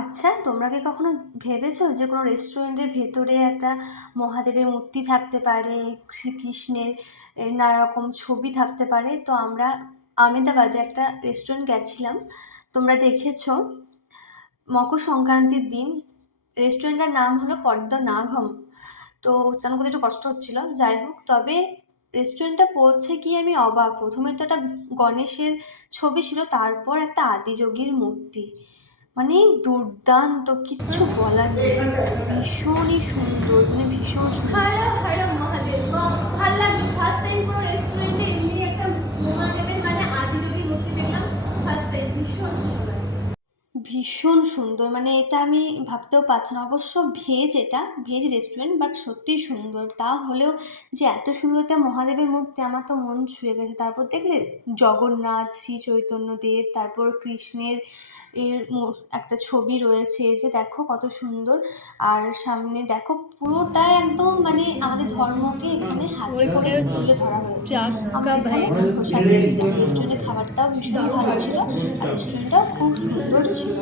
আচ্ছা, তোমরা কি কখনো ভেবেছো যে কোনো রেস্টুরেন্টের ভেতরে একটা মহাদেবের মূর্তি থাকতে পারে, শ্রীকৃষ্ণের নানা রকম ছবি থাকতে পারে? তো আমরা আমেদাবাদে একটা রেস্টুরেন্ট গেছিলাম, তোমরা দেখেছো, মকর সংক্রান্তির দিন। রেস্টুরেন্টটার নাম হলো পদ্মনাভম। তো উচ্চারণ করতে একটু কষ্ট হচ্ছিল, যাই হোক। তবে রেস্টুরেন্টটা পৌঁছে গিয়ে আমি অবাক। প্রথমে তো একটা গণেশের ছবি ছিল, তারপর একটা আদিযোগীর মূর্তি। মানে দুর্দান্ত, কিচ্ছু বলার নেই। ভীষণই সুন্দর, মানে ভীষণ সুন্দর। হর হর মহাদেব, বাহ! ভাল লাগলো। ফার্স্ট টাইম কোনো রেস্টুরেন্টে এমনি একটা মহাদেবের মানে আদিযোগীর মূর্তি দেখলাম। ফার্স্ট টাইম ভীষণ সুন্দর লাগলো। ভীষণ সুন্দর, মানে এটা আমি ভাবতেও পারছি না। অবশ্য ভেজ, এটা ভেজ রেস্টুরেন্ট, বাট সত্যিই সুন্দর। তা হলেও যে এত সুন্দর একটা মহাদেবের মূর্তি, আমার তো মন ছুঁয়ে গেছে। তারপর দেখলে জগন্নাথ, শ্রী চৈতন্যদেব, তারপর কৃষ্ণের একটা ছবি রয়েছে, এই যে দেখো কত সুন্দর। আর সামনে দেখো পুরোটাই একদম মানে আমাদের ধর্মকে এখানে হাতে করে তুলে ধরা হয়েছে। আমরা এখানে একটা ধোসা খেয়েছিলাম। রেস্টুরেন্টের খাবারটাও ভীষণ ভালো ছিল, আর রেস্টুরেন্টটাও খুব সুন্দর ছিল।